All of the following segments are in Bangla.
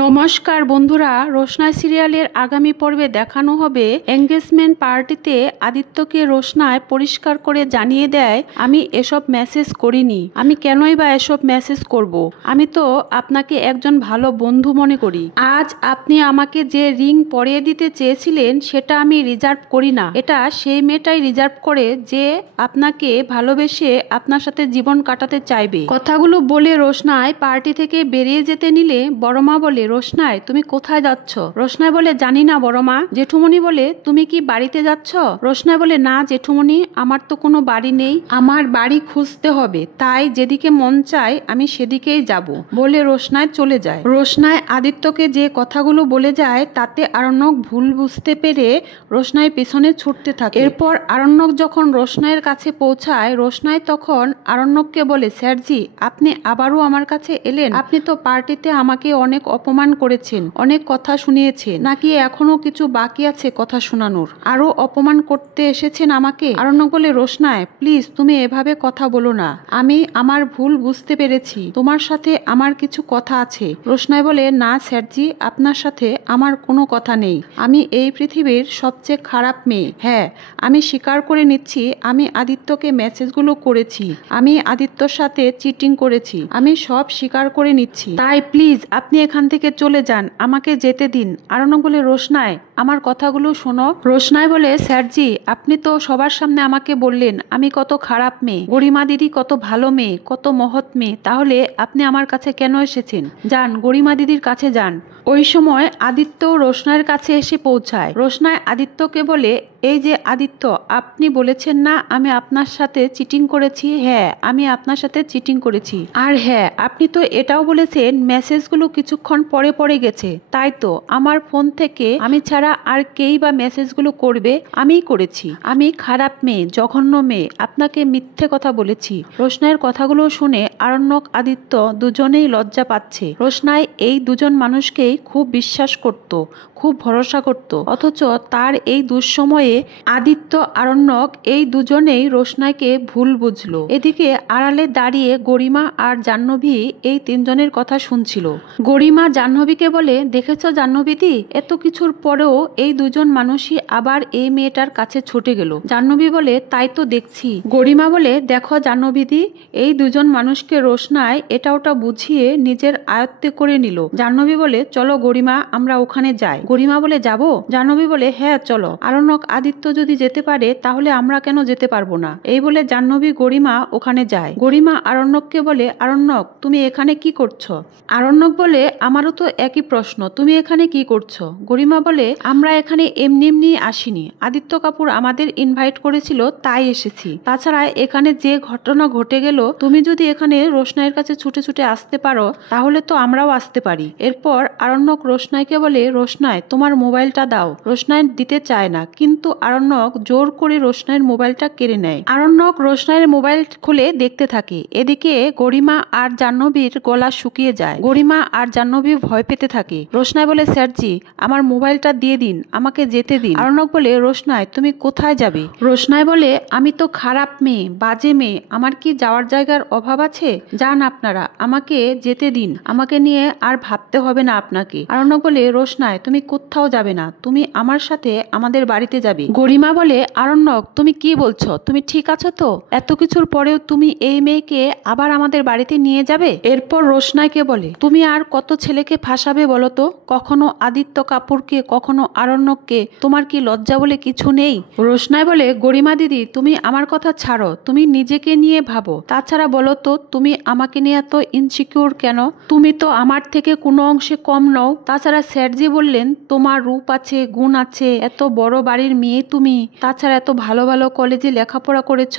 নমস্কার বন্ধুরা, রোশনাই সিরিয়ালের আগামী পর্বে দেখানো হবে এঙ্গেজমেন্ট পার্টিতে আদিত্যকে রোশনাই পরিষ্কার করে জানিয়ে দেয়, আমি এসব মেসেজ করিনি, আমি কেনই বা এসব মেসেজ করব। আমি তো আপনাকে একজন ভালো বন্ধু মনে করি। আজ আপনি আমাকে যে রিং পরিয়ে দিতে চেয়েছিলেন সেটা আমি রিজার্ভ করি না, এটা সেই মেয়েটাই রিজার্ভ করে যে আপনাকে ভালোবেসে আপনার সাথে জীবন কাটাতে চাইবে। কথাগুলো বলে রোশনাই পার্টি থেকে বেরিয়ে যেতে নিলে বড়মা বলে, রোশনাই তুমি কোথায় যাচ্ছ? রোশনাই বলে, জানি না বড়মা। জেঠুমনি বলে, তুমি কি বাড়িতে যাচ্ছ? রোশনাই বলে, না জেঠুমনি, আমার তো কোনো বাড়ি নেই, আমার বাড়ি খুঁজতে হবে, তাই যেদিকে মন চায় আমি সেদিকেই যাব বলে রোশনাই চলে যায়। রোশনাই আদিত্যকে যে কথাগুলো বলে যায় তাতে আরণ্যক ভুল বুঝতে পেরে রোশনাই পেছনে ছুটতে থাকে। এরপর আরণ্যক যখন রোশনাইয়ের কাছে পৌঁছায়, রোশনাই তখন আরণ্যককে বলে, স্যারজি আপনি আবারও আমার কাছে এলেন? আপনি তো পার্টিতে আমাকে অনেক অপমান করেছেন, অনেক কথা শুনিয়েছেন, নাকি এখনো কিছু বাকি আছে কথা শোনানোর? আরো অপমান করতে এসেছেন আমাকে? আরণ্যক বলে, রোশনাই প্লিজ তুমি এভাবে কথা বলো না, আমি আমার ভুল বুঝতে পেরেছি, তোমার সাথে আমার কিছু কথা আছে। রোশনাই বলে, না স্যারজি, আপনার সাথে আমার কোনো কথা নেই, আমি এই পৃথিবীর সবচেয়ে খারাপ মেয়ে। হ্যাঁ, আমি স্বীকার করে নিচ্ছি আমি আদিত্যকে মেসেজগুলো করেছি, আমি আদিত্যর সাথে চিটিং করেছি, আমি সব স্বীকার করে নিচ্ছি, তাই প্লিজ আপনি এখান থেকে চলে যান, আমাকে যেতে দিন। আরণ্যক বলে, রোশনাই আমার কথাগুলো শোনো। রোশনাই বলে, স্যারজি আপনি তো সবার সামনে আমাকে বললেন আমি কত খারাপ মেয়ে, গরিমা দিদি কত ভালো মেয়ে, কত মহৎ মেয়ে, তাহলে আপনি আমার কাছে কেন এসেছেন? যান গরিমা দিদির কাছে যান। ওই সময় আদিত্য রোশনাইয়ের কাছে এসে পৌঁছায়। রোশনাই আদিত্যকে বলে, এই যে আদিত্য, আপনি বলেছেন না আমি আপনার সাথে চিটিং করেছি? হ্যাঁ, আমি আপনার সাথে চিটিং করেছি। আর হ্যাঁ, আপনি তো এটাও বলেছেন মেসেজগুলো কিছুক্ষণ পরে পরে গেছে, তাই তো আমার ফোন থেকে আমি ছাড়া আর কেই বা মেসেজগুলো করবে? আমিই করেছি, আমি খারাপ মেয়ে, জঘন্য মেয়ে, আপনাকে মিথ্যে কথা বলেছি। রোশনাইয়ের কথাগুলো শুনে আরণ্যক আদিত্য দুজনেই লজ্জা পাচ্ছে। রোশনাই এই দুজন মানুষকেই খুব বিশ্বাস করত, খুব ভরসা করত, অথচ তার এই দুঃসময়ে আদিত্য আরণ্যক এই দুজনেই রোশনাইকে ভুল বুঝলো। এদিকে আড়ালে দাঁড়িয়ে গরিমা আর জাহ্নবী এই তিনজনের কথা শুনছিল। গরিমা জাহ্নবীকে বলে, দেখেছ জাহ্নবীদি, এত কিছুর পরেও এই দুজন মানুষই আবার এই মেয়েটার কাছে ছুটে গেল। জাহ্নবী বলে, তাই তো দেখছি। গরিমা বলে, দেখো জাহ্নবীদি, এই দুজন মানুষকে রোশনাই এটা ওটা বুঝিয়ে নিজের আয়ত্তে করে নিল। জাহ্নবী বলে, চলো গরিমা আমরা ওখানে যাই। গরিমা বলে, যাবো? জাহ্নবী বলে, হ্যাঁ চলো, আরণ্যক আদিত্য যদি যেতে পারে তাহলে আমরা কেন যেতে পারবো না? এই বলে জাহ্নবী গরিমা ওখানে যায়। গরিমা আরণ্যককে বলে, আরণ্যক তুমি এখানে কি করছো? আরণ্যক বলে, আমারও তো একই প্রশ্ন, তুমি এখানে কি করছো? গরিমা বলে, আমরা এখানে এমনি এমনি আসিনি, আদিত্য কাপুর আমাদের ইনভাইট করেছিল তাই এসেছি, তাছাড়া এখানে যে ঘটনা ঘটে গেল, তুমি যদি এখানে রোশনাইয়ের কাছে ছুটে ছুটে আসতে পারো তাহলে তো আমরাও আসতে পারি। এরপর আরণ্যক রোশনাইকে বলে, রোশনাই তোমার মোবাইলটা দাও। রোশনাই দিতে চায় না, কিন্তু আরণ্যক জোর করে রোশনাইয়ের মোবাইলটা কেড়ে নেয়। আরণ্যক রোশনাইয়ের মোবাইল খুলে দেখতে থাকে। এদিকে গরিমা আর জাহ্নবীর গলা শুকিয়ে যায়। গরিমা আর জাহ্নবী ভয় পেতে থাকে। রোশনাই বলে, স্যারজি আমার মোবাইলটা দিয়ে দিন, আমাকে যেতে দিন। আরণ্যক বলে, রোশনাই তুমি কোথায় যাবে? রোশনাই বলে, আমি তো খারাপ মেয়ে, বাজে মেয়ে, আমার কি যাওয়ার জায়গার অভাব আছে? যান আপনারা, আমাকে যেতে দিন, আমাকে নিয়ে আর ভাবতে হবে না আপনাকে। আরণ্যক বলে, রোশনাই তুমি কোথাও যাবে না, তুমি আমার সাথে আমাদের বাড়িতে যাবে। গরিমা বলে, আরণ্যক তুমি কি বলছো? তুমি ঠিক আছো তো? এত কিছুর পরেও তুমি এই মেয়েকে আবার আমাদের বাড়িতে নিয়ে যাবে? এরপর রোশনাইকে বলে, তুমি আর কত ছেলেকে ফাঁসাবে বলো তো? কখনো আদিত্য কাপুরকে, কখনো আরণ্যককে, তোমার কি লজ্জা বলে কিছু নেই? রোশনাই বলে, গরিমা দিদি তুমি আমার কথা ছাড়ো, তুমি নিজেকে নিয়ে ভাবো, তাছাড়া বলো তো তুমি আমাকে নিয়ে এত ইনসিকিউর কেন? তুমি তো আমার থেকে কোনো অংশে কম নও, তাছাড়া স্যারজি বললেন তোমার রূপ আছে, গুণ আছে, এত বড় বাড়ির মেয়ে তুমি, তাছাড়া এত ভালো ভালো কলেজে লেখাপড়া করেছ,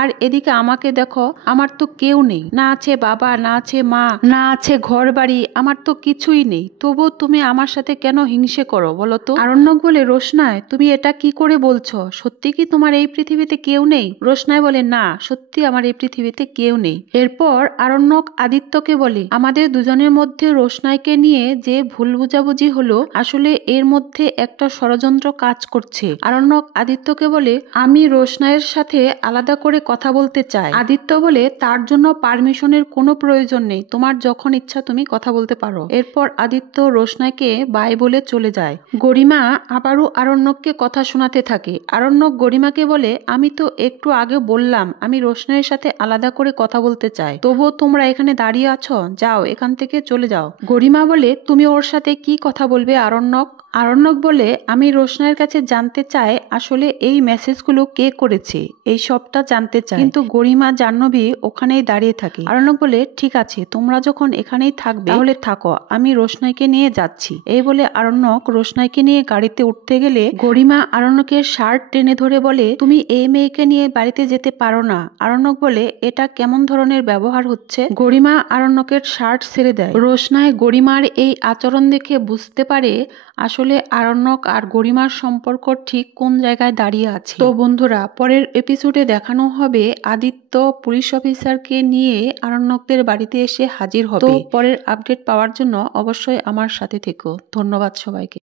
আর এদিকে আমাকে দেখো, আমার তো কেউ নেই, না আছে বাবা, না আছে মা, না আছে ঘর বাড়ি, আমার তো কিছুই নেই, তবু তুমি আমার সাথে কেন হিংসে করো বলো তো? আরণ্যক বলে, রোশনাই রোশনাই, তুমি এটা কি করে বলছো? সত্যি কি তোমার এই পৃথিবীতে কেউ নেই? রোশনাই বলে, না, সত্যি আমার এই পৃথিবীতে কেউ নেই। এরপর আরণ্যক আদিত্যকে বলে, আমাদের দুজনের মধ্যে রোশনাইকে নিয়ে যে ভুল বুঝাবুঝি হলো, আসলে এর মধ্যে একটা ষড়যন্ত্র কাজ করছে। আরণ্যক আদিত্যকে বলে, আমি রোশনাইয়ের সাথে আলাদা করে কথা বলতে চাই। আদিত্য বলে, তার জন্য পারমিশনের কোনো প্রয়োজন নেই, তোমার যখন ইচ্ছা তুমি কথা বলতে পারো। এরপর আদিত্য রোশনাইকে বাই বলে চলে যায়। গরিমা আবারও আরণ্যককে কথা শোনাতে থাকে। আরণ্যক গরিমাকে বলে, আমি তো একটু আগে বললাম আমি রোশনাইয়ের সাথে আলাদা করে কথা বলতে চাই, তবুও তোমরা এখানে দাঁড়িয়ে আছো, যাও এখান থেকে চলে যাও। গরিমা বলে, তুমি ওর সাথে কি কথা বলবে আরণ্যক? আরণ্যক বলে, আমি রোশনাইয়ের কাছে জানতে চাই আসলে এই মেসেজগুলো কে করেছে, এই সবটা জানতে চাই। কিন্তু গরিমা জাহ্নবী ওখানেই দাঁড়িয়ে থাকে। আরণ্যক বলে, ঠিক আছে, তোমরা যখন এখানেই থাকবে তাহলে থাকো, আমি রোশনাইকে নিয়ে যাচ্ছি। এই বলে আরণ্যক রোশনাইকে নিয়ে গাড়িতে উঠতে গেলে গরিমা আরণ্যকের শার্ট টেনে ধরে বলে, তুমি এই মেয়েকে নিয়ে বাড়িতে যেতে পারো না। আরণ্যক বলে, এটা কেমন ধরনের ব্যবহার হচ্ছে? গরিমা আরণ্যকের শার্ট ছেড়ে দেয়। রোশনাই গরিমার এই আচরণ দেখে বুঝতে পারে আসলে আরণ্যক আর গরিমার সম্পর্ক ঠিক কোন জায়গায় দাঁড়িয়ে আছে। তো বন্ধুরা, পরের এপিসোডে দেখানো হবে আদিত্য পুলিশ অফিসারকে নিয়ে আরণ্যকদের বাড়িতে এসে হাজির হবে। তো পরের আপডেট পাওয়ার জন্য অবশ্যই আমার সাথে থেকো। ধন্যবাদ সবাইকে।